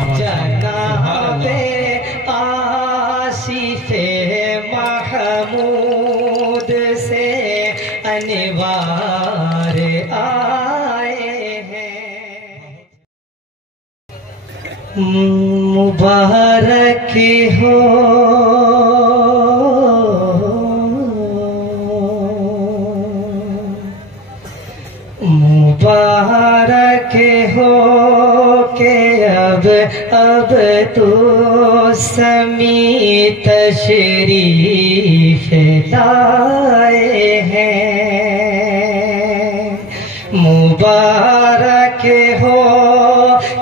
जनाबे आसिफे महमूद से अनवार आए हैं। मुबारक हो मुबारक हो के अब तो समी तशरीफ लाए हैं। मुबारक हो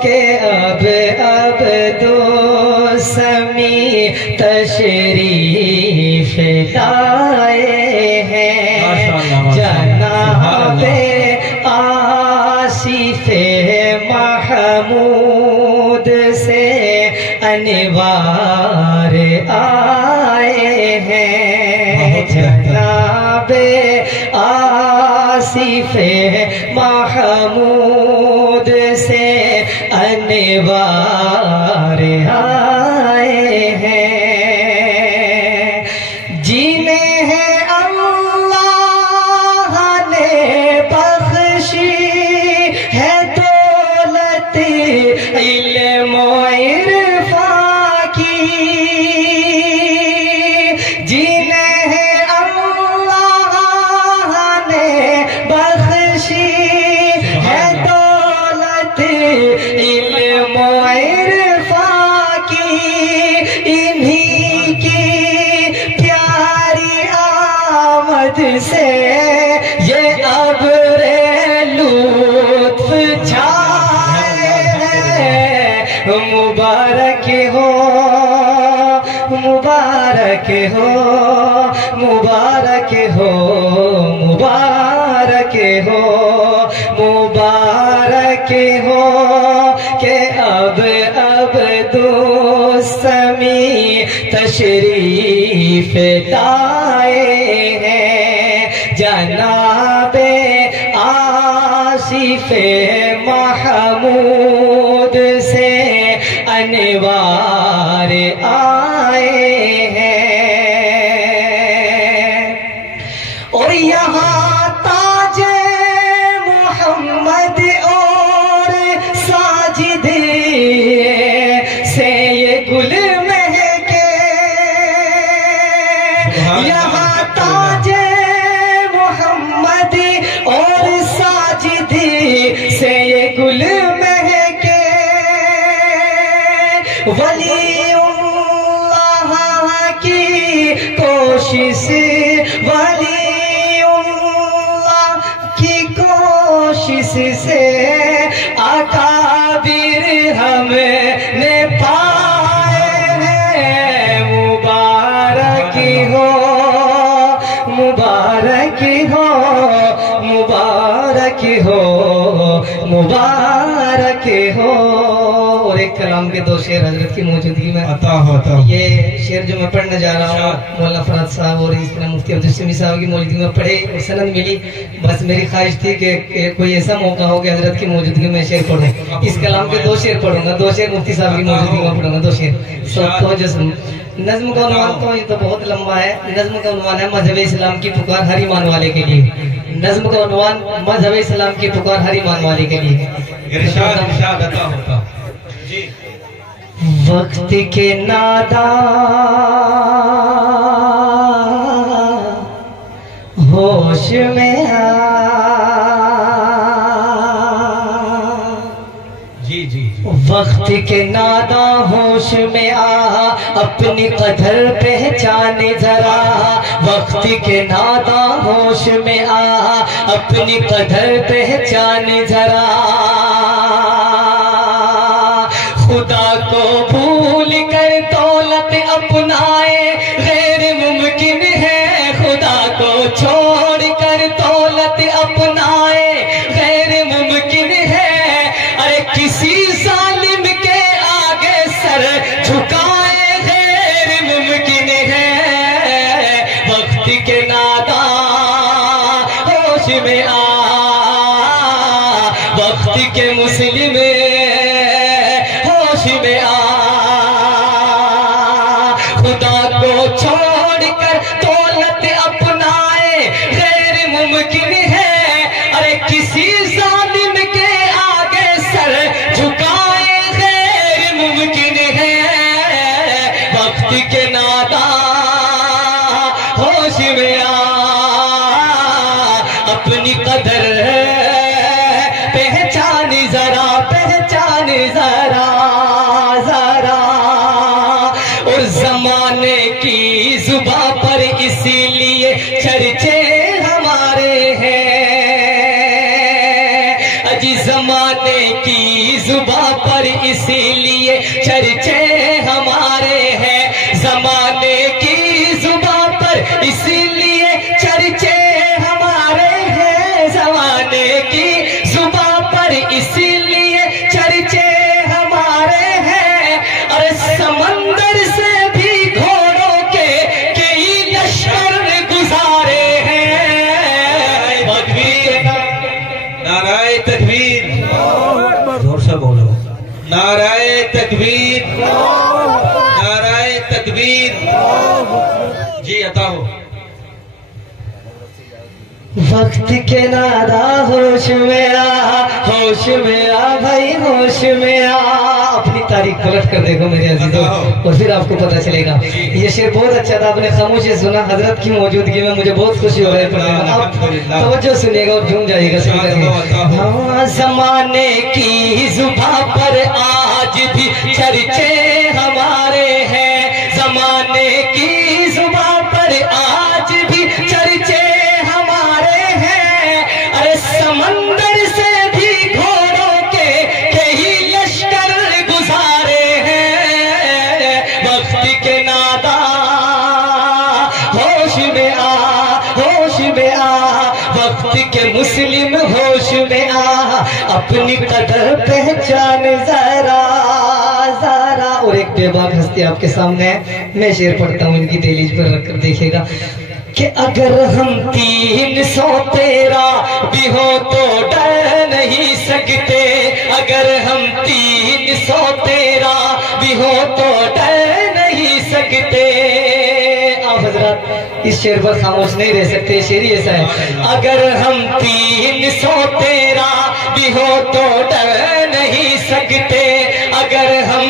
के अब तो समी तशरीफ लाए हैं। जनाबे आसिफे महमूद से अनवार आए हैं। जनाबे आसिफे महमूद से अनवार आए हैं। जिन्हें है अल्लाह ने बख्शी है दौलत इल्म इरफा की। जिन्हें है अल्लाह ने बख्शी है दौलत इल्म इरफा की। इन्हीं की प्यारी आमद से ये अब्रे लुत्फ छाए हैं। मुबारक हो मुबारक हो मुबारक हो मुबारक हो मुबारक हो के अब दो समी तशरीफ लाए हैं। जनाबे आसिफे महमूद से अनवार आए हैं। और यहाँ ताजे मोहम्मद और साजिद से ये गुल महके। यहाँ ताजे मोहम्मद और साजिद से ये गुल महके। वलीउल्लाह की कोशिश वलीउल्लाह की कोशिश से अकाबिर हमने पाए हैं। मुबारक हो मुबारक हो मुबारक हो मुबारक हो। और एक कलाम के दो शेर हजरत की मौजूदगी में अता होता। ये शेर जो मैं पढ़ने जा रहा हूँ मौलाना फराद साहब और इस तरह मुफ्ती अब्दुल शमी साहब की मौजूदगी में पढ़े और सनद मिली। बस मेरी ख्वाहिश थी कि कोई ऐसा मौका हो कि हजरत की मौजूदगी में शेर पढ़ूं। इस कलाम के दो शेर पढ़ूंगा, दो शेर मुफ्ती साहब की मौजूदगी में पढ़ूंगा, दो शेर। तो जैसे नज्म का उन्वान तो ये तो बहुत लंबा है। नज्म का उन्वान है मजहब इस्लाम की पुकार हर ईमान वाले के लिए। नज्म का उन्वान मजहब इस्लाम की पुकार हर ईमान वाले के लिए। इरशाद इरशाद अता होता जी। वक्त के नादान होश में आ जी जी। वक्त के नादा होश में आ अपनी कदर पहचाने जरा। वक्त के नादा होश में आ अपनी कदर पहचाने जरा। खुदा को भूल कर दौलत अपनाए गैर मुमकिन है। खुदा को छोड़ कर दौलत अपनाए गैर मुमकिन है। अरे किसी जालिम के आगे सर झुकाए गैर मुमकिन है। वक्त के नादा होश में आ वक्त के मुस्लिम होश में जरा जरा, और जमाने की जुबां पर इसीलिए चर्चे हमारे हैं, अजी जमाने की जुबां पर इसीलिए चर्चे हमारे हैं, जमाने की जुबां पर इसीलिए चर्चे हमारे हैं, जमाने की जुबां पर इसीलिए चर्चे हमारे हैं। अरे समंदर से भी घोड़ों के कई लश्कर गुजारे हैं। नाराए तकबीर, जोर से बोलो, नाराए तकबीर, नाराए तकबीर। जी अता हो। वक्त के नादा होश में आ, होश में आ भाई, होश में आ। अपनी तारीख पलट कर देखो मेरे अजीजों, और फिर आपको पता चलेगा। ये शेर बहुत अच्छा था, आपने खामोशी सुना, हजरत की मौजूदगी में मुझे बहुत खुशी हो रही है। आप तवज्जो सुनिएगा और झूम जाइएगा। हाँ, जमाने की जुबां पर आज भी चर्चे हमारे हैं, जमाने की जुबां पर आज भी चर्चे समंदर से भी घोड़ों के कई लश्कर गुजारे हैं। वक्त के नादा होश में आ, होश में आ, वक्त के मुस्लिम होश में आ, अपनी कदर पहचान जरा जरा। और एक बेबाक हस्ती आपके सामने है, मैं शेर पढ़ता हूँ, इनकी दहलीज पर रखकर देखिएगा कि अगर हम 313 भी हो तो डर नहीं सकते, अगर हम 313 भी हो तो डर नहीं सकते। आप हजरत इस शेर पर खामोश नहीं रह सकते, शेर ही ऐसा है। अगर हम 313 भी हो तो डर नहीं सकते, अगर हम